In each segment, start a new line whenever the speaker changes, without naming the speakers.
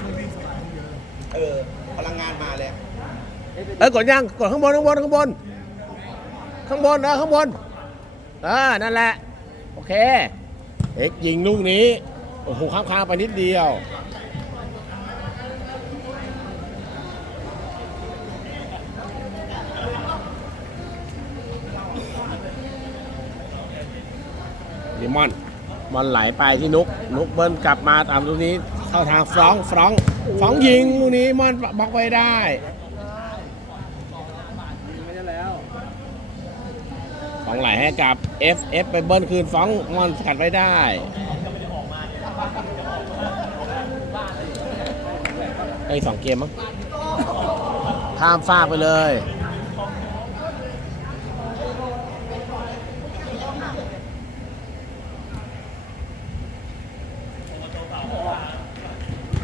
ช่วยวิ่งสายเยอะ
เออพลังงานมาเลย
เออกดยังกดข้างบนข้างบนข้างบน ข้างบนเออข้างบนเออนั่นแหละ โอเค เอ็กยิงลูกนี้โอ้โหข้ามคางไปนิดเดียวดิมอนมอนไหลไปที่นุก นุกเบิ้ลกลับมาตามลูกนี้ เข้าทางฟรองฟรองฟรองยิงลูกนี้มอนบล็อกไว้ได้ฟองไหลให้กับ F F ไปเบิ้ลคืนฟองมอนสกัดไว้ได้ไอ้สองเกมมั้งข้ามฟากไปเลย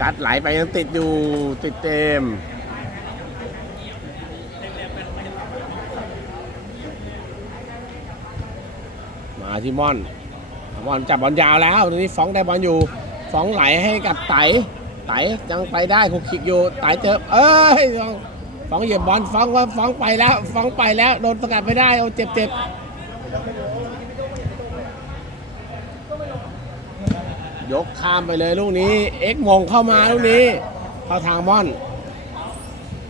กัดไหลไปยังติดอยู่ติดเต็มมาที่ม่อนม่อนจับบอลยาวแล้วตรงนี้ฟ้องได้บอลอยู่ฟ้องไหลให้กับไตไตยังไปได้คุกคิกอยู่ไตเจอเอ้ยฟ้องเหยียบบอลฟ้องว่าฟ้องไปแล้วฟ้องไปแล้วโดนประกาศไม่ได้โอ้เจ็บเจ็บ ยกข้ามไปเลยลูกนี้ เอ็กมงเข้ามาลูกนี้ เข้าทางม่อน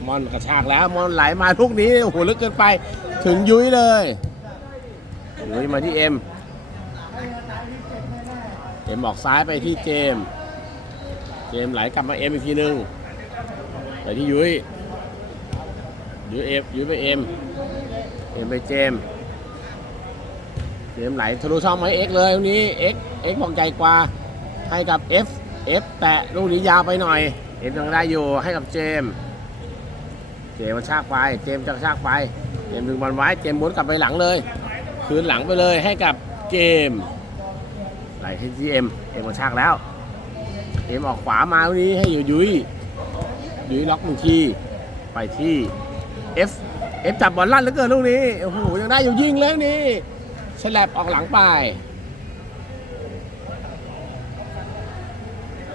ม่อนกระชากแล้วม่อนไหลมาลูกนี้โอ้โหลึกเกินไป ถึงยุ้ยเลยยุ้ยมาที่เอ็ม เอ็มออกซ้ายไปที่เจม เจมไหลกลับมาเอ็มอีกทีนึงไปที่ยุ้ยยุ้ยเอฟยุ้ยไปเอ็ม เอ็มไปเจมเจมไหลทะลุช่องมาให้เอ็กเลยลูกนี้เอ็กเอ็กบอกใหญ่กว่า ให้กับ F F แตะลูกนี้ยาวไปหน่อยเอ็มยังได้อยู่ให้กับเจม เจมส์มันชากไป เจมจะชากไป เจมดึงบอลไว้ เจมส์หมุนกลับไปหลังเลย คืนหลังไปเลยให้กับเกมไหลให้ที่เอ็มเอ็มกระชากแล้ว เอ็มออกขวามาวันนี้ให้อยู่ยุ้ยยุ้ยล็อกหนึ่งทีไปที่ F F จับบอลลั่นเหลือเกินลูกนี้ โอ้โห ยังได้อยู่ยิงแล้วนี่ฉลับออกหลังไป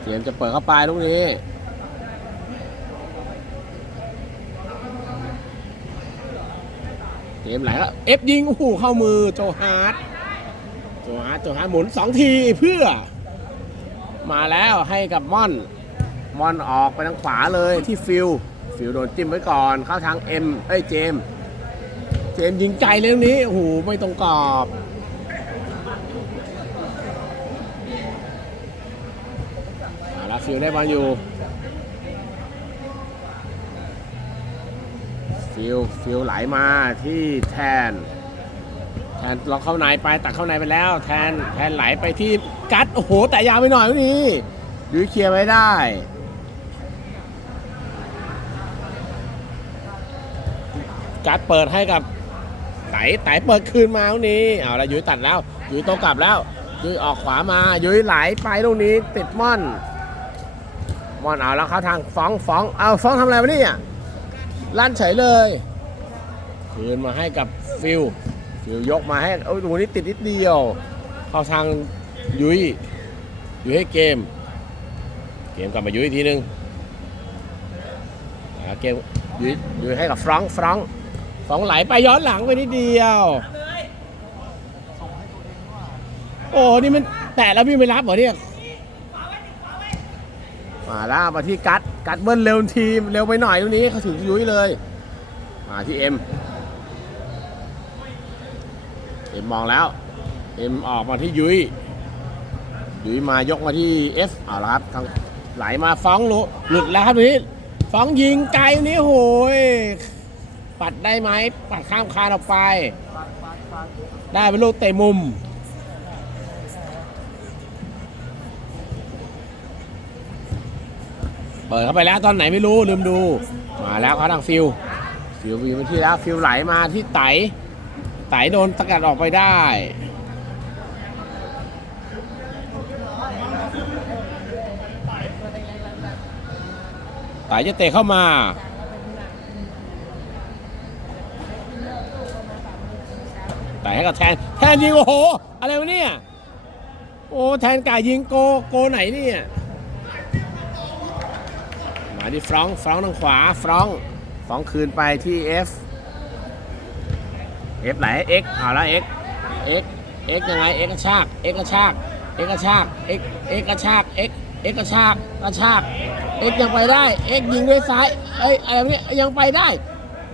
เจมส์จะเปิดเข้าไปลูกนี้เกมไหลแล้วเอฟยิงโอ้โหเข้ามือโจฮาร์ดโจฮาร์ดโจฮาร์ดหมุนสองทีเพื่อ มาแล้วให้กับม่อนม่อนออกไปทางขวาเลยที่ฟิลฟิลโดนจิ้มไว้ก่อนเข้าทางเอ็มเอ้ยเจม เจมยิงไกลเลยลูกนี้โอ้โหไม่ตรงกรอบ มาแล้วฟิลได้บอลอยู่ฟิลฟิลไหลมาที่แทน แทนล็อกเข้าในไปตัดเข้าในไปแล้ว แทนแทนไหลไปที่กัดโอ้โหแต่ยาวไปหน่อยวันนี้ยุ้ยเคลียร์ไม่ได้กัดเปิดให้กับไตไตเปิดคืนมาวันนี้เอาละยุ้ยตัดแล้ว ยุ้ยโตกลับแล้ว ยุ้ยออกขวามา ยุ้ยไหลไปตรงนี้ติดม่อน มอนเอาแล้วเข้าทางฟ้องฟ้องเอาฟ้องทำอะไรวะเนี่ยลั่นเฉยเลยคืนมาให้กับฟิลฟิลยกมาให้โอ้ยตรงนี้ติดนิดเดียว เข้าทางยุ้ยยุ้ยให้เกม เกมกลับมายุ้ยอีกทีนึงอ่าเกมยุ้ยยุ้ยให้กับฟรองฟรองฟรองไหลไปย้อนหลังไปนิดเดียวโอ้นี่มันแตะแล้วพี่ไม่รับเหรอเนี่ย มาแล้วมาที่กัดกัดเบิ้ลเร็วทีเร็วไปหน่อยตรงนี้เขาถึงยุ้ยเลย มาที่เอ็มเอ็มมองแล้วเอ็มออกมาที่ยุ้ยยุ้ยมายกมาที่เอฟเอาละครับทางไหลมาฟ้องหลุหลุดแล้วครับตรงนี้ฟ้องยิงไกลนี้โหยปัดได้ไหมปัดข้ามคานออกไป ได้เป็นลูกเตะมุม ปิดเข้าไปแล้วตอนไหนไม่รู้ลืมดู มาแล้วเขาทางฟิลฟิลวิวมาที่แล้วฟิลไหลมาที่ไตไตโดนสกัดออกไปได้ไตจะเตะเข้ามาไตให้กับแทนแทนยิงโอ้โห อะไรวะเนี่ยโอ้แทนกายยิงโกโกไหนเนี่ย ที่ฟรองฟรองทางขวาฟรองฟรองคืนไปที่ F F ไหลให้ X เอาแล้ว X X X ยังไง X กระชาก X กระชาก X กระชาก X X กระชาก X X กระชากกระชาก X ยังไปได้ X ยิงด้วยซ้ายเอ้ยอะไรนี่ยยังไปได้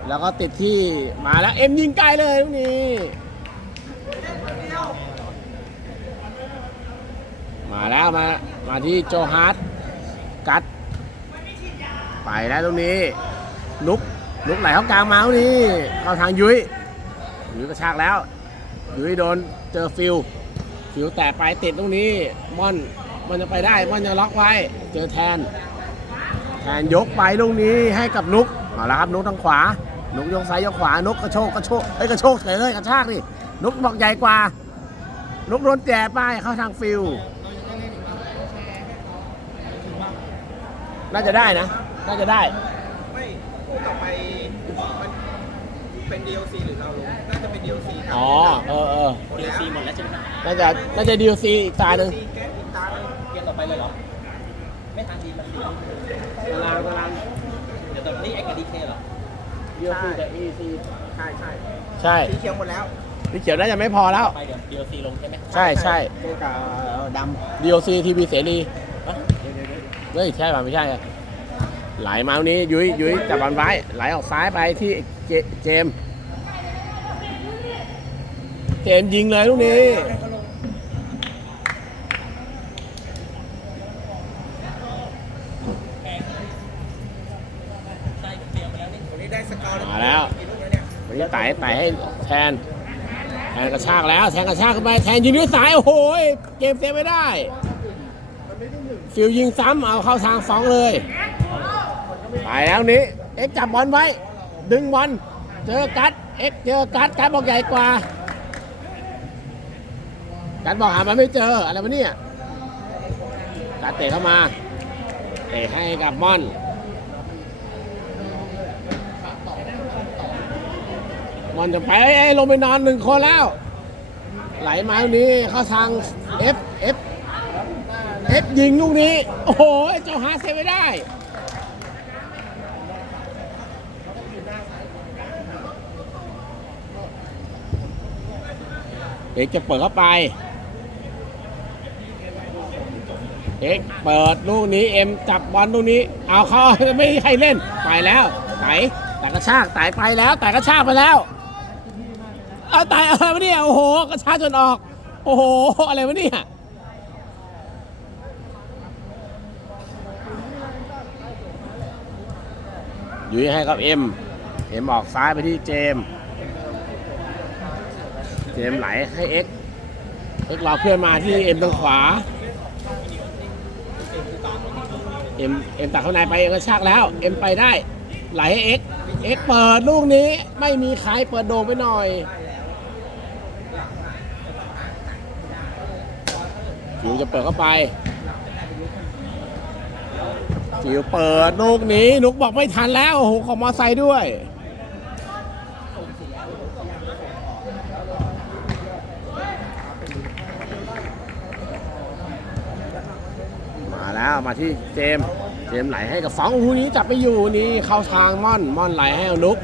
แล้วก็ติดที่มาแล้ว M ยิงไกลเลยลูกนี้มาแล้วมามาที่โจฮาร์ดกัด ไปแล้วตรงนี้ ลุกลุกไหลเข้ากลางมาตรงนี้เข้าทางยุ้ยยุ้ยกระชากแล้วยุ้ยโดนเจอฟิลฟิลแตะไปติดตรงนี้ม่อนมันจะไปได้ม่อนจะล็อกไว้ เจอแทน แทนยกไปตรงนี้ให้กับนุกเอาละครับนุกทางขวานุกยกซ้ายยกขวานุกกระโชกกระโชกเอ้ยกระโชกเฉยเลยกระชากนี่นุกบอกใหญ่กว่า นุกโดนแจป้ายเข้าทางฟิลน่าจะได้นะ น่าจะได้
ไม่คู่ต่อไปมันเป็น DLC หรือเราลงน่าจะเป็น DLC ครับ
อ๋อ เออเออ
หมดแล้ว
หมดแล้วใช่ไหมครับ
น่าจะ น่าจะดีลซีอีกตาหนึ่ง
DLC แก้อีกตาหนึ่ง
เกมต่อไปเลยเหรอ ไม่ทันทีมันดี
ตารางตาราง
เดี๋ยวแต่นี่เอ็กกับดีเคเหรอ
ดีลซีกับอีซี
ใช่ใช่
ใช่
สีเขียวหมดแล้ว
พี่เขียวน่าจะไม่พอแล้ว
ไปเดี๋ยวดีโอซีลงใช่ไหม
ใช่ใช่
คู่กับด
ดีลซีทีวีเสรี
ฮะ
เฮ้ย ใช่ป่ะ ไม่ใช่อะ ไหลมาตรงนี้ยุ้ยยุ้ยจับบอลไว้ไหลออกซ้ายไปที่เจเจม เจมยิงเลยลูกนี้
มไปแล้วนี่ำ
วันนี้ได้สกอร์
มาแล้ว
กี่ลูกแล้วเนี่ย
วันนี้ไต่ไต่ให้แทนแทนกระชากแล้วแทนกระชากขึ้นไปแทนยิงด้วยสายโอ้โหเกมเซฟไม่ได้ ฟิลยิงซ้ำเอาเข้าทางสองเลย ไปแล้วนี้เอ็กจับบอลไว้ ดึงบอลเจอกัดเอ็กเจอกัดกัดบอกใหญ่กว่ากัดบอกหามันไม่เจออะไรวะเนี่ยกัดเตะเข้ามา เตะให้กับมอนมันจะไปไอ้ลงไปนอนหนึ่งคนแล้ว ไหลมาตรงนี้เข้าทาง F F F ยิงลูกนี้ โอ้โหเจ้าฮาเซฟไม่ได้ เอกจะเปิดเข้าไปเอกเปิดลูกนี้เอ็มจับบอลลูกนี้ เอาเขาไม่ใครเล่น ไปแล้วไต่แต่กระชากไต่ไปแล้ว แต่กระชากไปแล้ว เอาไต่อะไรวะเนี่ยโอ้โหกระชากจนออก โอ้โหอะไรวะเนี่ยยุ้ยให้กับเอ็ม เอ็มออกซ้ายไปที่เจมส์ เจมไหลให้เอ็กซ์เอ็กรอเพื่อนมาที่เอ็มตรงขวาเอ็มเอ็มตัดเข้าในไปเอ็มกระชากแล้ว เอ็มไปได้ ไหลให้เอ็กซ์เอ็กซ์เปิดลูกนี้ไม่มีใครเปิดโด่งไปหน่อยฟิวจะเปิดเข้าไปฟิวเปิดลูกนี้นุกบอกไม่ทันแล้วโอ้โหขอมอไซค์ด้วย มาที่เจมส์เจมส์ไหลให้กับฟองหูนี้จับไปอยู่นี่เข้าทางม่อนม่อนไหลให้กับนุก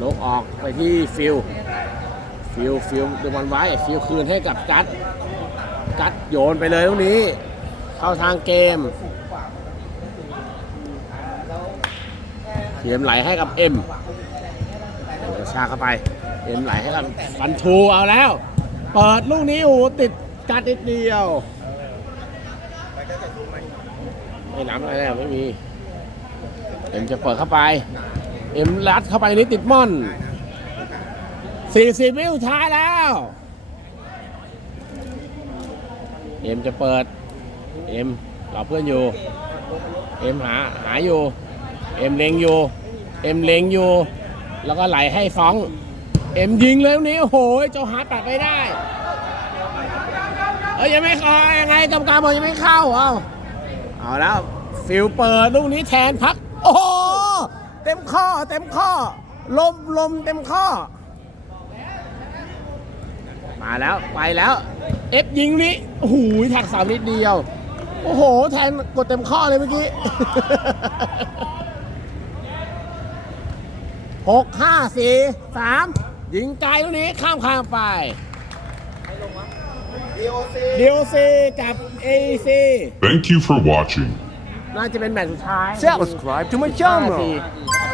นุกออกไปที่ฟิลฟิลฟิลดูบอลไว้ฟิลคืนให้กับกัดกัดโยนไปเลยตรงนี้ เข้าทางเกมเอ็มไหลให้กับเอ็มกระชากเข้าไปเอ็มไหลให้กับฟันทูเอาแล้ว เปิดลูกนี้โอ้ติดกัดนิดเดียว
ไปก็จะสู้ไหม
ไม่น้ำอะไรแล้วไม่มีเอ็มจะเปิดเข้าไป เอ็มรัดเข้าไปนี่ติดม่อน40วิวท้ายแล้ว เอ็มจะเปิด เอ็มรอเพื่อนอยู่ เอ็มหาหาอยู่ เอ็มเล็งอยู่ เอ็มเล็งอยู่ แล้วก็ไหลให้ฟ้อง เอ็มยิงเลยลูกนี้โอ้โหเจ้าฮาร์ดปัดไม่ได้ อ้ยยังไม่เข้ายังไงกรรมการบอกยังไม่เข้าเอาเอาแล้วฟิลเปิดลูกนี้แทนพัก โอ้โหเต็มข้อเต็มข้อ ลมลมเต็มข้อ มาแล้วไปแล้ว เอฟยิงนี้โอ้โหแท็กเสานิดเดียว โอ้โห แทนกดเต็มข้อเลยเมื่อกี้หกห้าสี่สามยิงไกลลูกนี้ข้ามข้ามไป
ดีโอซี
ดีโอซีกับ AC
Thank you for watching.
น่าจะเป็นแมตช์สุดท้าย
Subscribe to my
ห้า
channel.
ที
ห้าทีก็ได้